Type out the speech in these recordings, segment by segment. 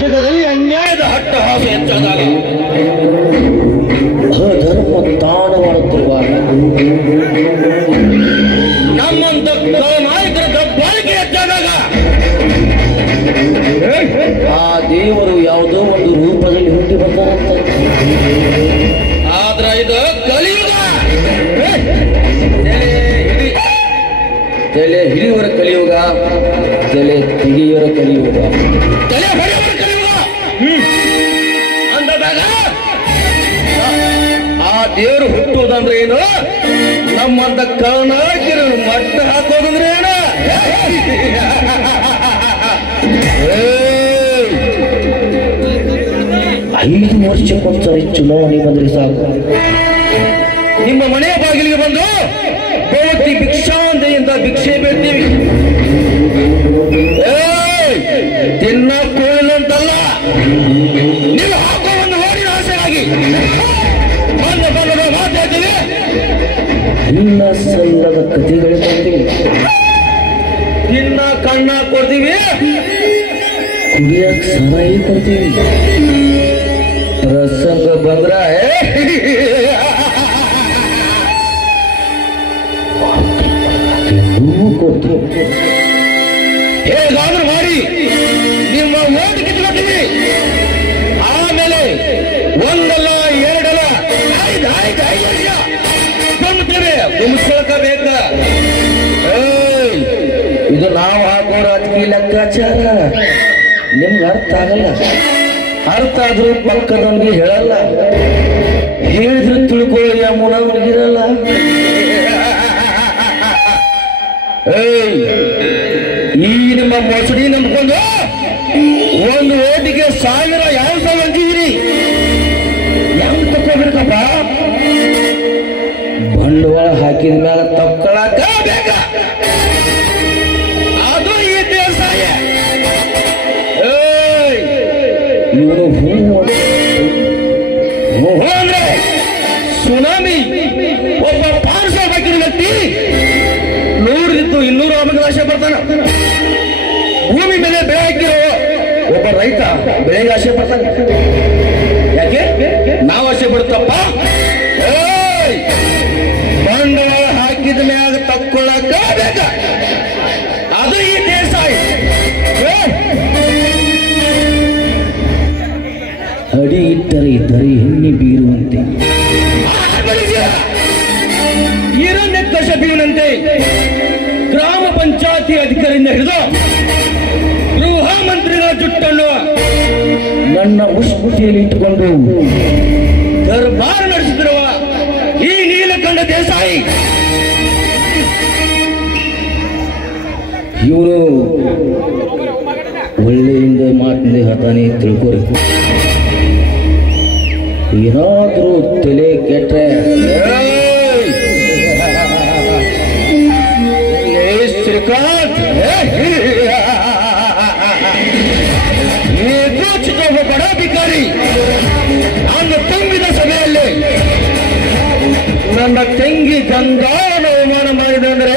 ಜಗದಲ್ಲಿ ಅನ್ಯಾಯದ ಹಟ್ಟಹಾಸ ಹೆಚ್ಚಾದಾಗ ಅಧರ್ಮ ತಾಂಡವಾಡುತ್ತಿರುವಾಗ ನಮ್ಮಂತ ನಾಯಕರ ದಬ್ಬಾಳಿಕೆ ಹೆಚ್ಚಾದಾಗ ಆ ದೇವರು ಯಾವುದೋ ಒಂದು ರೂಪದಲ್ಲಿ ಹುಟ್ಟಿ ಬಂದಾರಂತ. ಆದ್ರೆ ಇದು ಕಲಿಯುಗ. ತಲೆ ಹಿಡಿಯುವರ ಕಲಿಯುಗ, ತಲೆ ತಿಳಿಯುವರ ಕಲಿಯುಗ, ತಲೆ ಹೊಡೆಯುವರ ಕಲಿಯುಗ ಅಂದಾಗ ಆ ದೇವರು ಹುಟ್ಟುವುದಂದ್ರೆ ಏನು, ನಮ್ಮಂತ ಕರ್ನಾಟಕ ಮಟ್ಟ ಹಾಕೋದಂದ್ರೆ ಏನು? 5 ವರ್ಷಕ್ಕೊಂದ್ಸರಿ ಚುನಾವಣೆ ಬಂದ್ರೆ ಸಾಕು, ನಿಮ್ಮ ಮನೆಯ ಬಾಗಿಲಿಗೆ ಬಂದು ಭಗವತಿ ಭಿಕ್ಷಾಂತೆಯಿಂದ ಭಿಕ್ಷೆ ಬೇಡ್ತೀವಿ. ತಿನ್ನ ಕೋಯಿಲಂತಲ್ಲ, ನೀವು ಹಾಕೋ ಒಂದು ಓಡಿನ ಆಸೆಯಾಗಿ ಬಂದ ಬಲ್ಲದ ಮಾತಾಡ್ತೀವಿ, ಇನ್ನ ಸಲ್ಲದ ಕಥೆಗಳು ಕೊಡ್ತೀವಿ, ತಿನ್ನ ಕಣ್ಣ ಕೊಡ್ತೀವಿ, ಕುಡಿಯಕ್ ಸರಾಯಿ ಕೊಡ್ತೀವಿ. ಪ್ರಸಂಗ ಬಂದ್ರ ಹೇಗಾದ್ರೂ ಮಾಡಿ ನಿಮ್ಮ ಓಟ್ ಕಿತ್ಕೊಳ್ತೀವಿ. ಆಮೇಲೆ ಒಂದಲ್ಲ ಎರಡಲ್ಲ 5 ವರ್ಷ ತುಂಬ್ತೇವೆ, ತುಂಬಿಸ್ಕೊಳ್ಬೇಕ. ಇದು ನಾವು ಹಾಕೋ ರಾಜಕೀಯ ಲೆಕ್ಕಾಚಾರ ನಿಮ್ಗೆ ಅರ್ಥ ಆಗಲ್ಲ. ಅರ್ಥ ಆದ್ರೂ ಪಕ್ಕದವನಿಗೆ ಹೇಳಲ್ಲ, ಹೇಳಿದ್ರು ತಿಳ್ಕೋ ಮುನವನಿಗಿರಲ್ಲ. ಈ ನಿಮ್ಮ ಮೊಸಡಿ ನಂಬ್ಕೊಂಡು ಒಂದು ಓಟಿಗೆ 1000 ಯಾವ ಸಾವಿರ ಅಂತಿದ್ದೀರಿ, ಹೆಂಗ್ ತಕ್ಕೋಬೇಕಪ್ಪ? ಬಂಡವಾಳ ಹಾಕಿದ ಮ್ಯಾಲ ತಕ್ಕೊಳಕ ಬೇಕ, ಅದು ಈ ದೇಸಾಯ. ಇವನು ಹೂ ಅಂದ್ರೆ ಸುನಾಮಿ. ಒಬ್ಬ ಪಾರ್ಸ ಹಾಕಿದ ವ್ಯಕ್ತಿ 100 ಆಶೆ ಬರ್ತಾನ. ಭೂಮಿ ಮೇಲೆ ಬೆಳೆ ಹಾಕಿರೋ ಒಬ್ಬ ರೈತ ಬೆಳೆಗೆ ಆಶೆ ಬರ್ತಾನೆ. ಯಾಕೆ ನಾವು ಆಶೆ ಬಿಡುತ್ತಪ್ಪ? ಬಂಡವಾಳ ಹಾಕಿದ ಮ್ಯಾಗ ತಕ್ಕೊಳ್ಳಕ ಬೇಕ, ಅದು ಈ ದೇಶ. ಅಡಿ ಇಟ್ಟರೆ ದರಿ ಎಣ್ಣೆ ಬೀರುವಂತೆ, ಹಿರಣ್ಯಕಶಿಪುವಿನಂತೆ ಗ್ರಾಮ ಪಂಚಾಯತಿ ಅಧಿಕಾರಿಯಿಂದ ಹಿಡಿದು ಗೃಹ ಮಂತ್ರಿಗಳ ಜುಟ್ಟನ್ನು ನನ್ನ ಮುಷ್ಟಿಯಲ್ಲಿ ಇಟ್ಟುಕೊಂಡು ದರ್ಬಾರ ನಡೆಸುತ್ತಿರುವ ಈ ನೀಲಕಂಠ ದೇಸಾಯಿ ಇವರು ಒಳ್ಳೆಯಿಂದ ಮಾತಿನಿಂದ ಹತಾನೆ ತಿಳ್ಕೋರಿ. ಏನಾದ್ರೂ ತಲೆ ಕೆಟ್ರೆ ಶ್ರೀಕಾಂತ್ ಒಬ್ಬ ಬಡಾಧಿಕಾರಿ ನಾನು ತುಂಬಿದ ಸಭೆಯಲ್ಲಿ ನನ್ನ ತಂಗಿ ಗಂಗಾನ ಅವಮಾನ ಮಾಡಿದೆ ಅಂದರೆ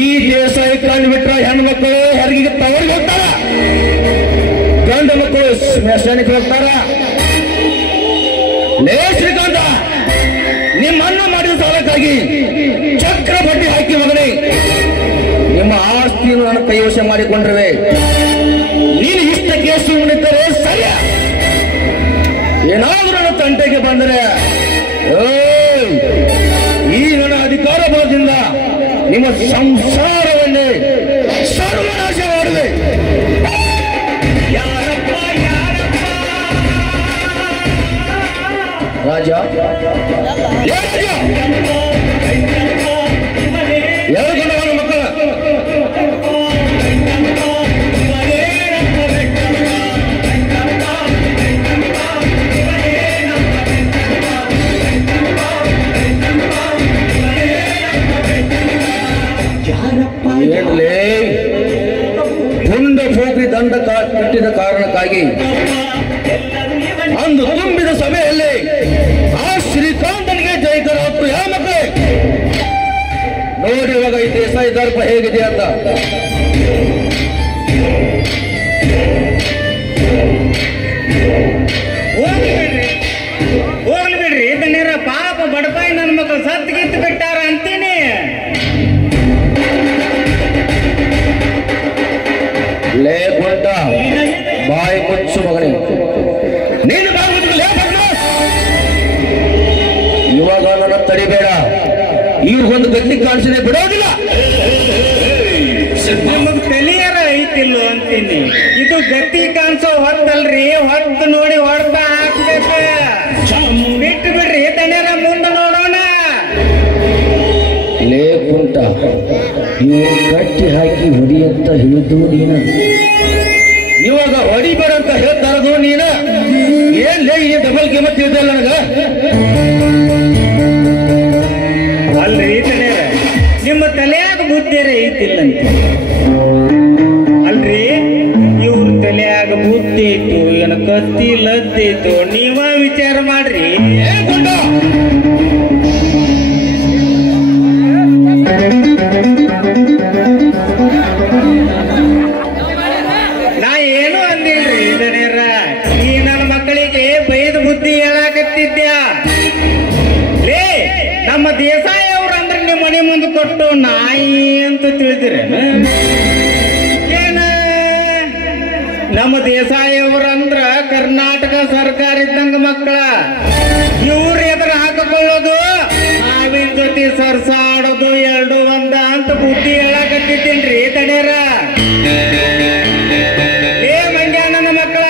ಈ ದೇಸಾಯಿ ಕಂಡು ಬಿಟ್ರೆ ಹೆಣ್ಮಕ್ಳು ಹೊರಗಿಗೆ ತವರಿಗೆ ಹೋಗ್ತಾರ. ಗಂಡ ಮಕ್ಕಳು ಸ್ಮಶಾನಕ್ಕೆ ಹೋಗ್ತಾರ. ಲೇ ಶ್ರೀಕಾಂತ, ನಿಮ್ಮನ್ನ ಮಾಡಿದ ಸಾಲಕ್ಕಾಗಿ ಚಕ್ರ ಬಡ್ಡಿ ಹಾಕಿ ಮಗನೇ ನಿಮ್ಮ ಆಸ್ತಿಯನ್ನು ನನ್ನ ಕೈವಶ ಮಾಡಿಕೊಂಡ್ರವೆ. ನೀನು ಇಷ್ಟ ಕೇಸು ನಿಂತರೆ ಸರಿಯ, ಏನಾದರೂ ನನ್ನ ತಂಟೆಗೆ ಬಂದರೆ ಈ ನನ್ನ ಅಧಿಕಾರ ಬಲದಿಂದ ನಿಮ್ಮ ಸಂಸಾರವನ್ನೇ ಸರ್ವನಾಶ ಮಾಡಿದೆ. ರಾಜ ಹೇಳ್ಕೊಂಡವನ ಮಕ್ಕಳ ಪುಂಡ ಭೋಗಿ ದಂಡ ಕಟ್ಟಿದ ಕಾರಣಕ್ಕಾಗಿ ಅಂದು ತುಂಬಿದ ಸಭೆಯಲ್ಲಿ ಆ ಶ್ರೀಕಾಂತನಿಗೆ ಜೈಕರ ಹೊತ್ತು ಯಾವ ಮಕ್ಕಳೇ ನೋಡಿ ಇವಾಗ ಈ ದೇಸಾಯಿ ದರ್ಪ ಹೇಗಿದೆ ಅಂತ. ಹೋಗ್ಲಿ ಬಿಡ್ರಿ ತಣ್ಣೀರ, ಪಾಪ ಬಡಪಾಯಿ ನನ್ನ ಮಕ್ಕಳು ಸತ್ತಿಗಿತ್ತು ಬಿಟ್ಟಾರ ಅಂತೀನಿ. ಲೇ ಗುಂಟ, ಬಾಯಿ ಮುಚ್ಚು ಮಗನೇ. ನೀನು ಇವಾಗ ನನ್ನ ತಡಿಬೇಡ, ಇವ್ರಿಗೊಂದು ಗತಿ ಕಾಣಿಸಿದೆ ಬಿಡೋದಿಲ್ಲ. ನಿಮಗ್ ತಲಿಯಾರ ಐತಿಲ್ಲ ಅಂತೀನಿ. ಇದು ಗತಿ ಕಾಣಿಸೋ ಹೊತ್ತಲ್ರಿ, ಹೊತ್ತು ನೋಡಿ ಹೊಡ್ತ ಹಾಕ್ಬೇಕು. ಬಿಟ್ಟು ಬಿಡ್ರಿ ತಣ್ಣೀರ, ಮುಂದೆ ನೋಡೋಣ. ಲೇ ಗುಂಟ, ಇವ್ರು ಕಟ್ಟಿ ಹಾಕಿ ಹೊಡಿ ಅಂತ ಹೇಳಿದ್ದು ನೀನು, ಇವಾಗ ಹೊಡಿಬೇಡ ಅಂತ ಹೇಳ್ತಾ ಇರೋದು ನೀನು. ಏನ್ ಲೇ ಈ ಡಬಲ್ ಕಿಮ್ಮತ್ ತಿಳಿದಲ್ಲ ನನಗ. ಅಲ್ರಿ ತಣ್ಣೀರ, ನಿಮ್ಮ ತಲೆಯಾಗ ಬುದ್ಧಿಯರ ಐತಿಲ್ಲಂತ. ಅಲ್ರಿ ಇವ್ರ ತಲೆಯಾಗ ಬುದ್ಧಿ ಐತು ಏನ ಕತ್ತಿ ಲದ್ದೈತು, ನೀವ ವಿಚಾರ ಮಾಡ್ರಿ. ನಾ ಏನು ಅಂದಿಲ್ರಿ ತಣ್ಣೀರ, ಈ ನನ್ನ ಮಕ್ಕಳಿಗೆ ಬೈದ ಬುದ್ಧಿ ಹೇಳಾಕತ್ತಿದ್ಯಾ. ಲೇ ನಮ್ಮ ದೇಸಾಯಿ ಅವ್ರ ಅಂದ್ರೆ ನಿಮ್ಮ ಮನೆ ಮುಂದೆ ಕೊಟ್ಟು ನಾಯಿ ಅಂತ ತಿಳಿದಿರೇನ? ಏನ ನಮ್ಮ ದೇಸಾಯಿ ಅವ್ರಂದ್ರ ಕರ್ನಾಟಕ ಸರ್ಕಾರ ಇದ್ದಂಗ ಮಕ್ಕಳ. ಇವ್ರ ಎದುರು ಹಾಕಿಕೊಳ್ಳೋದು, ನಾವಿನ ಜೊತೆ ಸರ್ಸಾಡೋದು ಎರಡು ಒಂದ ಅಂತ ಬುದ್ಧಿ ಹೇಳಾಕತ್ತಿದ್ದೀನ್ರಿ ತಡೆಯರ. ಏ ಮಂಡ್ಯ ನನ್ನ ಮಕ್ಕಳ,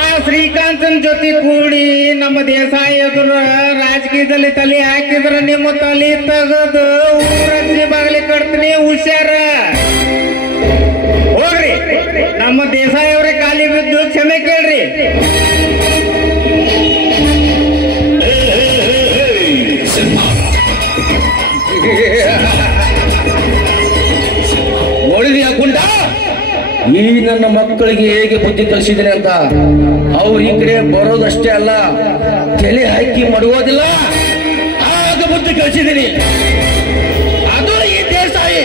ಆ ಶ್ರೀಕಾಂತನ ಜೊತೆ ಕೂಡಿ ನಮ್ಮ ದೇಸಾಯಿ ಎದುರು ರಾಜಕೀಯದಲ್ಲಿ ತಲೆ ಹಾಕಿದ್ರ ನಿಮ್ಮ ತಲೆ ತೆಗೆದು ಊರಜ್ಜಿ ಬಾಗಿಲಿ ಕಟ್ತೀನಿ, ಹುಷಾರ. ಹೋಗ್ರಿ, ನಮ್ಮ ದೇಸಾಯಿ ಅವ್ರಿಗೆ ಖಾಲಿ ಬಿದ್ದು ಕ್ಷಮೆ ಕೇಳ್ರಿ. ನೋಡಿದ್ಯಾ ಗುಂಡ, ಈ ನನ್ನ ಮಕ್ಕಳಿಗೆ ಹೇಗೆ ಬುದ್ಧಿ ಕಲಿಸಿದ್ದೀನಿ ಅಂತ. ಅವ್ರು ಈ ಕಡೆ ಬರೋದಷ್ಟೇ ಅಲ್ಲ, ತಲೆ ಹಾಕಿ ಮಾಡುವುದಿಲ್ಲ, ಆಗ ಬುದ್ಧಿ ಕಲಿಸಿದ್ದೀನಿ. ಅದು ಈ ದೇಸಾಯಿ.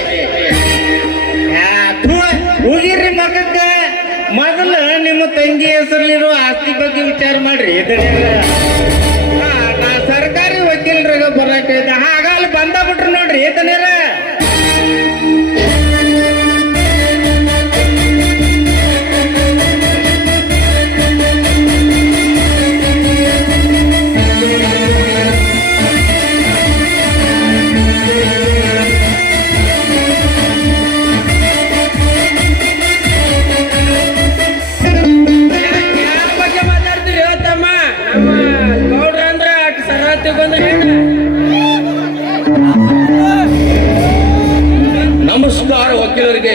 ಹೋಗಿರ್ರಿ ಮಗಕ್ಕ, ಮೊದಲು ನಿಮ್ಮ ತಂಗಿ ಹೆಸರಲ್ಲಿರೋ ಆಸ್ತಿ ಬಗ್ಗೆ ವಿಚಾರ ಮಾಡ್ರಿ. ನಾ ಸರ್ಕಾರಿ ವಕೀಲರಾಗ ಬರಕ ಹಾಗಲ್ಲಿ ಬಂದ ಬಿಟ್ರು ನೋಡ್ರಿ ತನೇರ. ನಮಸ್ಕಾರ ವಕೀಲರಿಗೆ.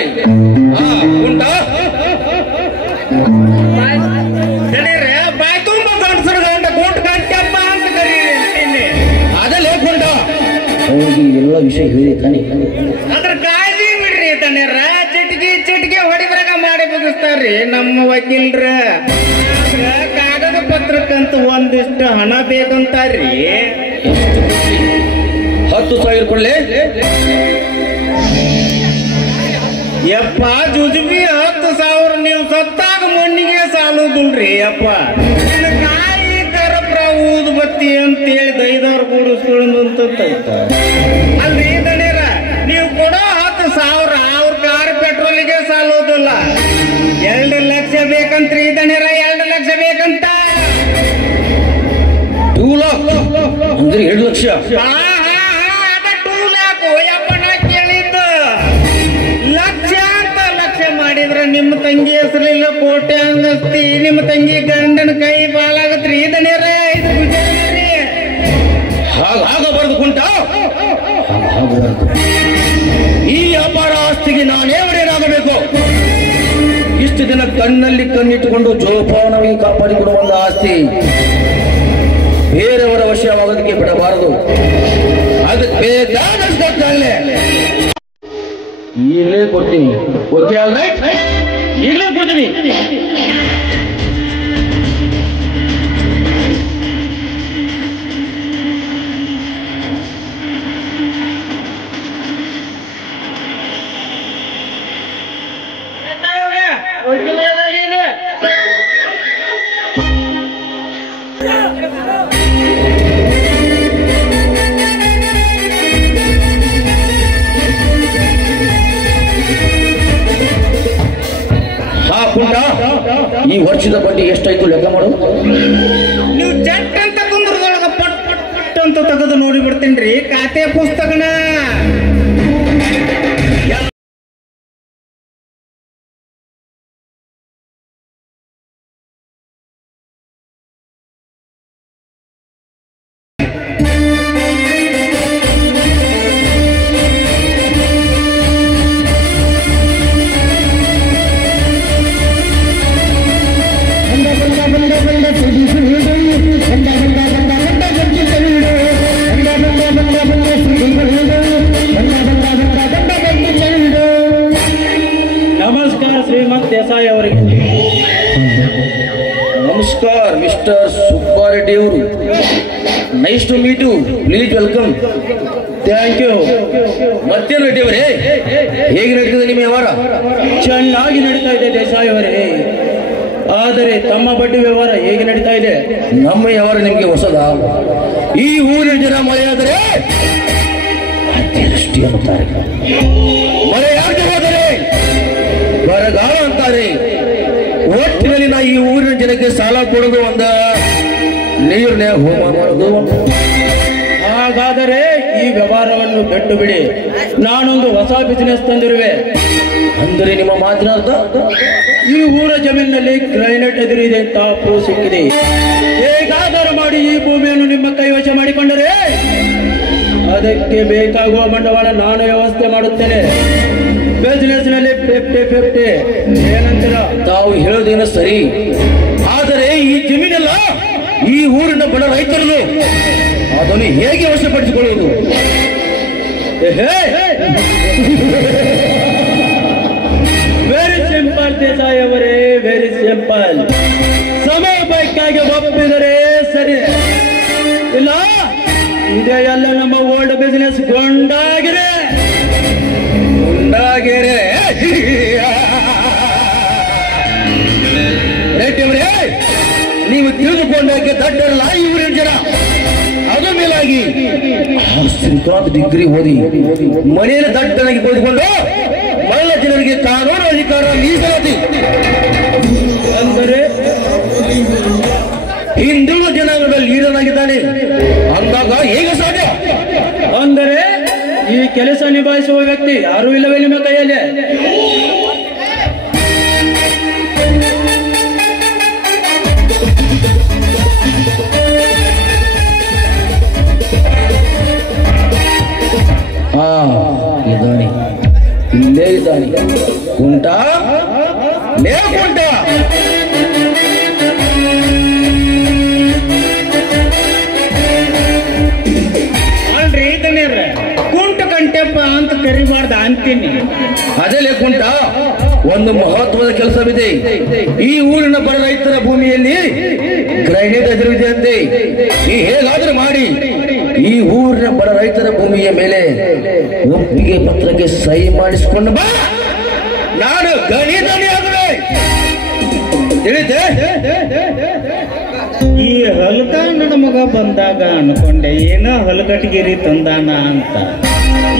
ಬಾಯ್ ತುಂಬ ಗಂಡಸರು ಗಂಡ ಕೂಟ್ ಗಂಟಪ್ಪ ಅಂತ ಕರೀರಿ. ಅದಲ್ಲೇ ಗುಂಡ, ಅವ್ರಿಗೆ ಎಲ್ಲ ವಿಷಯ ಹೇಳಿ ತಾನೆ. ಅದ್ರ ಕಾಳಜಿ ಬಿಡ್ರಿ ತಣ್ಣೀರ. ಚಿಟಿಕೆ ಹೊಡಿದ್ರಾಗ ಮಾಡಿ ಮುಗಿಸ್ತಾರ್ರಿ ನಮ್ಮ ವಕೀಲ್ರ. ಕಾಗದ ಪತ್ರಕ್ಕಂತ ಒಂದಿಷ್ಟು ಹಣ ಬೇಕಂತಾರ್ರಿ. 10,000 ಕೊಡ್ಲೆ. ಯಪ್ಪ ಜುಜುಬಿ 10,000 ನೀವು ಸತ್ತಾಗ ಮಣ್ಣಿಗೆ ಯಪ್ಪ ನಿನ್ನ ಕಾಯಿ ಕರಪ್ರ ಊದು ಬತ್ತಿ ಅಂತೇಳಿ ದೈದವ್ರು ಕೂಡಿಸ್ಕೊಳ್ಳೋದು ಅಲ್ರಿ ದಣಿರ ನೀವು ಕೊಡೋ 10,000 ಅವ್ರ ಕಾರ್ ಪೆಟ್ರೋಲಿಗೆ ಸಾಲೋದಿಲ್ಲ. 2 ಲಕ್ಷ ಬೇಕಂತ್ರಿ ದಣಿರ, 2 ಲಕ್ಷ ಬೇಕಂತ. 2 ಲಕ್ಷ ಅಂದ್ರೆ 2 ಲಕ್ಷ. ಅದ 2 ಲ್ಯಾಕ್ ಯಪ್ಪ ನಾ ಕೇಳಿದ್ದು. ಲಕ್ಷ ಅಂತ ಲಕ್ಷ ಮಾಡಿದ್ರ ನಿಮ್ಮ ತಂಗಿ ಹೆಸರಿಲ್ಲ ಕೋಟೆ ಅಂಗಸ್ತಿ, ನಿಮ್ಮ ತಂಗಿ ಗಂಡನ ಕೈ ಬಾಳಾಗತ್ರಿ ದಣಿರ. ಇದು ಗುಜರಾತ್ರಿ ಹಾಗಬಾರ್ದು ಕುಂಟ. ಈ ಅಪಾರ ಆಸ್ತಿಗೆ ನಾನೇ ಒಡೆಯನಾಗಬೇಕು. ಇಷ್ಟು ದಿನ ಕಣ್ಣಲ್ಲಿ ಕಣ್ಣಿಟ್ಟುಕೊಂಡು ಜೋಪಾನವಾಗಿ ಕಾಪಾಡಿಕೊಂಡು ಬಂದ ಆಸ್ತಿ ಬೇರೆಯವರ ವಶವಾಗೋದಕ್ಕೆ ಬಿಡಬಾರದು. ಅದಕ್ಕೆ ಬೇಕಾದಷ್ಟು ಗೊತ್ತಾಗಲೇ ಈಗಲೇ ಕೊಡ್ತೀನಿ. ಓಕೆ ಆಲ್ ರೈಟ್, ಈಗಲೇ ಕೊಡ್ತೀನಿ. ಈ ವರ್ಷದ ಬಡ್ಡಿ ಎಷ್ಟಾಯ್ತು ಲೆಕ್ಕ ಮಾಡು. ನೀವು ಜಟ್ ಅಂತ ಕುಂದ್ರದೊಳಗ ಪಟ್ ಅಂತ ತೆಗೆದು ನೋಡಿ ಬಿಡ್ತೀನಿ ಖಾತೆ ಪುಸ್ತಕನ. ನಮಸ್ಕಾರ ಶ್ರೀಮಂತ್ ದೇಸಾಯಿ ಅವರಿಗೆ. ನಮಸ್ಕಾರ ಮಿಸ್ಟರ್ ಸುಬ್ಬಾರೆಡ್ಡಿ ಅವರು. Nice to meet you. Please welcome. Thank you. ಮತ್ತೇನು ರೆಡ್ಡಿ ಅವರೇ, ಹೇಗೆ ನಡೀತದೆ ನಿಮ್ಮ ವ್ಯವಹಾರ? ಚೆನ್ನಾಗಿ ನಡೀತಾ ಇದೆ ದೇಸಾಯಿ ಅವರೇ. ಆದರೆ ತಮ್ಮ ಬಡ್ಡಿ ವ್ಯವಹಾರ ಹೇಗೆ ನಡೀತಾ ಇದೆ? ನಮ್ಮ ವ್ಯವಹಾರ ನಿಮಗೆ ಹೊಸದ? ಈ ಊರಿನ ಜನ ಮಳೆಯಾದರೆ ಅತಿವೃಷ್ಟಿ ಅಂತಾರೆ, ಮಳೆ ಯಾಕೆ ಹೋದರೆ ಬರಗಾಲ ಅಂತಾರೆ. ಒಟ್ಟಿನಲ್ಲಿ ನಾ ಈ ಊರಿನ ಜನಕ್ಕೆ ಸಾಲ ಕೊಡೋದು ಒಂದ, ನೀರನ್ನೇ ಹೋಮ ಮಾಡೋದು. ಹಾಗಾದರೆ ಈ ವ್ಯವಹಾರವನ್ನು ಬಿಟ್ಟು ಬಿಡಿ, ನಾನೊಂದು ಹೊಸ ಬಿಸಿನೆಸ್ ತಂದಿರುವೆ. ಅಂದರೆ ನಿಮ್ಮ ಮಾತಿನ ಅರ್ಥ? ಈ ಊರ ಜಮೀನಿನಲ್ಲಿ ಗ್ರೈನೇಟ್ ಎದುರಿದೆ ಅಂತ ಪ್ರೂಫ್ ಸಿಕ್ಕಿದೆ. ಹೇಗಾದರೂ ಮಾಡಿ ಈ ಭೂಮಿಯನ್ನು ನಿಮ್ಮ ಕೈವಶ ಮಾಡಿಕೊಂಡರೆ ಅದಕ್ಕೆ ಬೇಕಾಗುವ ಬಂಡವಾಳ ನಾನು ವ್ಯವಸ್ಥೆ ಮಾಡುತ್ತೇನೆ. ಬಿಸಿನೆಸ್ ನಲ್ಲಿ 50-50 ಏನಂತೀರ? ತಾವು ಹೇಳೋದೇನೋ ಸರಿ, ಆದರೆ ಈ ಜಮೀನೆಲ್ಲ ಈ ಊರಿನ ಬಡ ರೈತರದು, ಅದನ್ನು ಹೇಗೆ ವಶಪಡಿಸಿಕೊಳ್ಳುವುದು? ವೆರಿ ಸಿಂಪಲ್ ದೇಸಾಯಿ ಅವರೇ, ವೆರಿ ಸಿಂಪಲ್. ಸಮಯ ಬೇಕಾಗಿ ಒಪ್ಪಿದರೆ ಸರಿ, ಇಲ್ಲ ಇದೇ ಎಲ್ಲ ನಮ್ಮ ಓಲ್ಡ್ ಬಿಸಿನೆಸ್ ಗೊಂಡಾಗಿರೆ. ರೆಡ್ಡಿ ಅವರೇ, ನೀವು ತಿಳಿದುಕೊಂಡಾಗೆ ದಡ್ಡರಲ್ಲ ಈ ಊರಿನ ಜನ. ಅದು ಮೇಲಾಗಿ ಶ್ರೀಕಾಂತ್ ಡಿಗ್ರಿ ಓದಿ ಮನೆಯಲ್ಲಿ ದಡ್ಡನಾಗಿ ಕೂಡಿಕೊಂಡು ಮಲ್ಲ ಜನರಿಗೆ ಕಾನೂನು ಅಧಿಕಾರ ಮೀಸಲಾತಿ, ಅಂದರೆ ಹಿಂದುಳಿದ ಜನಾಂಗದಲ್ಲಿ ಲೀಡನಾಗಿದ್ದಾನೆ ಅಂದಾಗ ಹೇಗೆ ಸಾಧ್ಯ? ಅಂದರೆ ಈ ಕೆಲಸ ನಿಭಾಯಿಸುವ ವ್ಯಕ್ತಿ ಯಾರೂ ಇಲ್ಲವೇ ನಿಮ್ಮ ಕೈಯಲ್ಲಿ? ಇದ್ದಾನೆ, ಇಲ್ಲೇ ಇದ್ದಾನೆ. ಕುಂಟ ಲೇ ಕುಂಟ, ಅಲ್ರಿ ಇದನ್ನೇರ ಕುಂಟ ಕಂಟೆಪ್ಪ ಅಂತ ಕರಿಬಾರ್ದ ಅಂತೀನಿ. ಅದೇ ಕುಂಟ, ಒಂದು ಮಹತ್ವದ ಕೆಲಸವಿದೆ. ಈ ಊರಿನ ಬಡ ರೈತರ ಭೂಮಿಯಲ್ಲಿ ಗ್ರೈನೇಟ್ ಎದುರಿದೆ ಅಂತೆ. ಈ ಹೇಗಾದ್ರೂ ಮಾಡಿ ಈ ಊರಿನ ಬಡ ರೈತರ ಭೂಮಿಯ ಮೇಲೆ ಒಪ್ಪಿಗೆ ಪತ್ರಕ್ಕೆ ಸಹಿ ಮಾಡಿಸಿಕೊಂಡು ಬಾ, ನಾನು ಗಣಿತನೇ ಆಗುವೆ. ತಿಳಿದೆ? ಮಗ ಬಂದಾಗ ಅನ್ಕೊಂಡೆ ಏನೋ ಹಲಗಟ್ಗಿರಿ ತಂದಾನ ಅಂತ.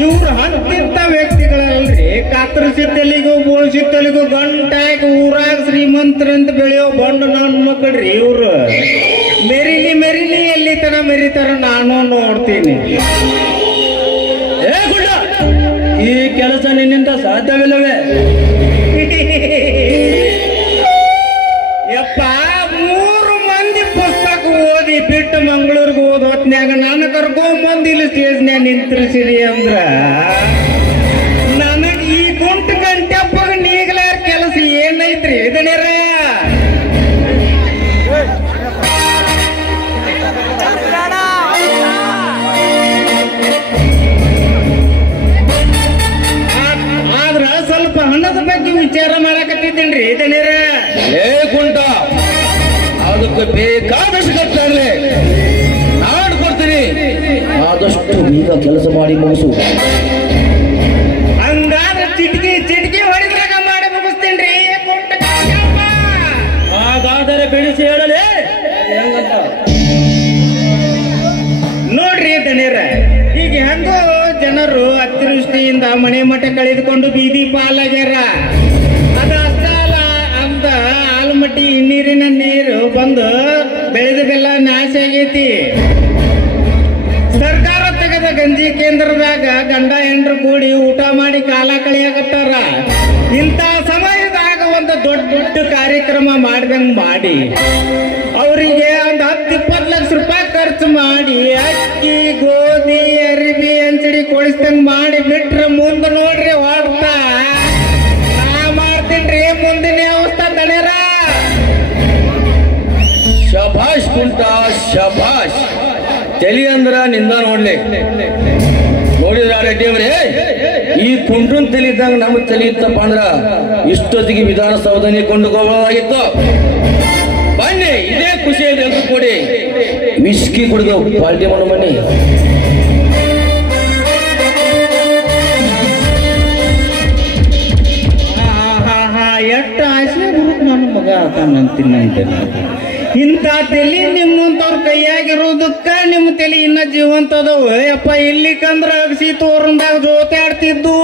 ಇವ್ರು ಹಂತಿಂತ ವ್ಯಕ್ತಿಗಳಲ್ರಿ, ಕಾತರಿಸಿ ತಲೆಗೂ ಬೋಳ್ಸಿ ತಲೆಗೂ ಗಂಟಾಗಿ ಊರಾಗ ಶ್ರೀಮಂತರಂತ ಬೆಳೆಯೋ ಬಂಡು ನನ್ನ ಮಕ್ಕಳ್ರಿ ಇವ್ರು. ಮೆರಿಲಿ ಮೆರಿಲಿ ಎಲ್ಲಿ ತನ ಮೆರಿತಾರ ನಾನು ನೋಡ್ತೀನಿ. ಈ ಕೆಲಸ ನಿನ್ನಿಂದ ಸಾಧ್ಯವಿಲ್ಲವೇ? ಯಪ್ಪ, 3 ಮಂದಿ ಪುಸ್ತಕ ಓದಿ ಬಿಟ್ಟು ಮಂಗಳೂರಿಗೆ ಓದ್ ಹೊತ್ನ್ಯಾಗ ನಾನು ಕರ್ಕೊಂಬಂದು ಇಲ್ಲಿ ಸ್ಟೇಜ್ನ್ಯಾಗ ನಿಂತಿರ್ಸಿರಿ ಅಂದ್ರ ನನಗೆ ಈ ಗುಂಟು ಗಂಟೆಪ್ಪಗ ನೀಗ್ಲಾರ ಕೆಲಸ ಏನೈತ್ರಿ ಇದನ್ನೇರ? ಆದ್ರ ಸ್ವಲ್ಪ ಹಣದ ಬಗ್ಗೆ ವಿಚಾರ ಮಾಡಕತ್ತಿದ್ದೇನ್ರಿ ಇದನ್ನೇರ. ಗುಂಟ ಅದಕ್ಕೆ ಬೇಕಾದಷ್ಟು ಖರ್ಚಾಗಲಿ, ನಾನು ಕೊಡ್ತೀನಿ. ಆದಷ್ಟು ಈಗ ಕೆಲಸ ಮಾಡಿ ಮುಗಿಸು. ಹಂಗಾದ್ರೆ ಚಿಟಿಕಿ ಹೊಡಿದ್ರಾಗ ಮಾಡಿ ಮುಗಿಸ್ತೇನ್ರಿ. ಹಾಗಾದರೆ ಬಿಡಿಸಿ ಹೇಳಲೇ ಹೆಂಗಂತ ನೋಡ್ರಿ ದಣಿಯರ, ಈಗ ಹೆಂಗೋ ಜನರು ಅತಿವೃಷ್ಟಿಯಿಂದ ಮನೆ ಮಠ ಕಳೆದುಕೊಂಡು ಬೀದಿ ಪಾಲಾಗ್ಯಾರ. ಅದಷ್ಟ ಅಲ್ಲ, ಅಂದ ಆಲ್ಮಟ್ಟಿ ನೀರಿನ ನೀರು ಬಂದು ಬೆಳೆದ ಬೆಲ್ಲ ನಾಶ ಆಗೈತಿ. ಸರ್ಕಾರ ತೆಗೆದ ಗಂಜಿ ಕೇಂದ್ರದಾಗ ಗಂಡ ಹೆಂಡ್ರು ಕೂಡಿ ಊಟ ಮಾಡಿ ಕಾಲ ಕಳಿಯಾಕತ್ತಾರ. ಇಂಥ ಸಮಯದಾಗ ಒಂದು ದೊಡ್ಡ ಕಾರ್ಯಕ್ರಮ ಮಾಡ್ದಂಗ್ ಮಾಡಿ ಅವರಿಗೆ ಒಂದು 10-20 ಲಕ್ಷ ರೂಪಾಯಿ ಖರ್ಚು ಮಾಡಿ ಅಕ್ಕಿ ಗೋಧಿ ಅರಿಬಿ ಅಂಚಡಿ ಕೊಡಿಸ್ದಂಗ್ ಮಾಡಿ ಬಿಟ್ರೆ ಮುಂದೆ ನೋಡ್ರಿ ಹೊಡ್ತಾ ನಾ ಮಾಡ್ತೀನ್ರಿ ಮುಂದಿನ ಅವಸ್ಥೆ ತಡೆಯರ. ಶಭಾಷ್ ಕುಂಟ, ಶಭಾಷ್. ತಲಿ ಅಂದ್ರ ನಿಂದ ನೋಡ್ಲಿ. ನೋಡಿದ್ರ ರೆಡ್ಡಿಯವರೇ, ಈ ಕುಂಟ್ರನ್ ತಲಿ ಇದ್ದಂಗ ನಮ್ಗೆ ತಲಿ ಇತ್ತಪ್ಪ ಅಂದ್ರ ಇಷ್ಟೊತ್ತಿಗೆ ವಿಧಾನಸೌಧನೇ ಕೊಂಡುಕೋಬಹುದಾಗಿತ್ತು. ಬನ್ನಿ, ಇದೇ ಖುಷಿಯಲ್ಲಿ ಎಲ್ರು ಕೂಡಿ ವಿಸ್ಕಿ ಕುಡಿದು ಪಾರ್ಟಿ ಮಾಡೋ ಬನ್ನಿ. ಎಷ್ಟು ಆಸೆ ಬರುತ್ತೆ ನನ್ನ ಮಗ ಅಂತೀನಿ. ಇಂಥ ತಲೆ ನಿಮ್ಮಂತವ್ರ ಕೈಯಾಗಿರೋದಕ್ಕ ನಿಮ್ಮ ತಲೆ ಇನ್ನ ಜೀವಂತ ಅದಾವ. ಯಪ್ಪ, ಇಲ್ಲಿಕಂದ್ರ ಅಗಸಿ ತೋರಂದಾಗ ಜೋತೆ ಆಡ್ತಿದ್ದು.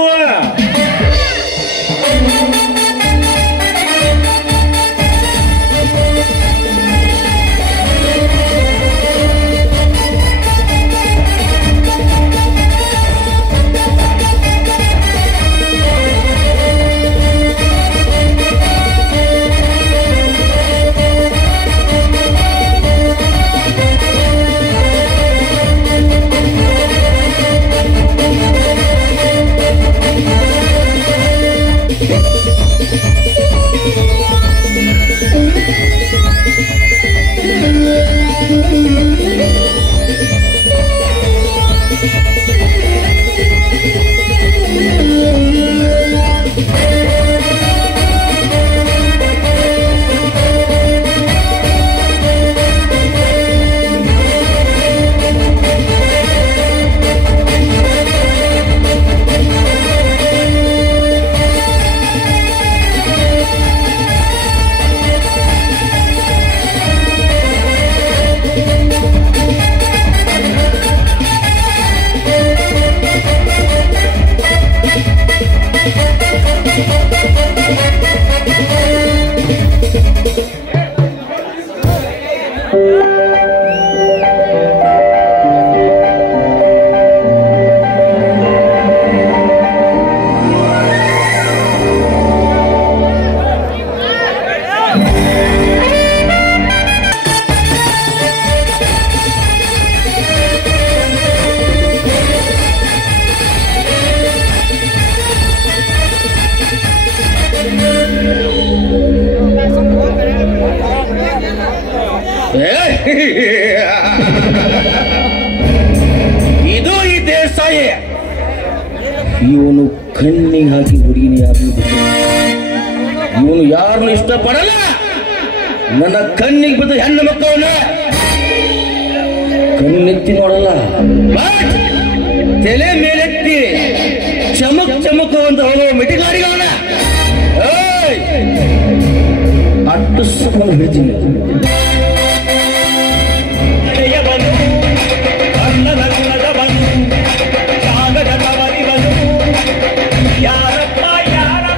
ಇದು ಈ ದೇಸಾಯಿ. ಇವನು ಕಣ್ಣಿಗೆ ಹಾಕಿ ಹುಡುಗಿನಿ ಯಾರು ಇವನು ಯಾರನ್ನು ಇಷ್ಟಪಡಲ್ಲ. ನನ್ನ ಕಣ್ಣಿಗೆ ಬಿದ್ದ ಹೆಣ್ಣು ಮಕ್ಕಳನ್ನ ಕಣ್ಣೆತ್ತಿ ನೋಡಲ್ಲ. ತಲೆ ಮೇಲೆತ್ತಿ ಚಮಕ್ ಚಮಕ್ ಅಂತ ಹೋಗೋ ಮಿಟಿಗಾರಿಗಳನ್ನ ಅಟ್ಟು ಹೇಳ್ತೀನಿ.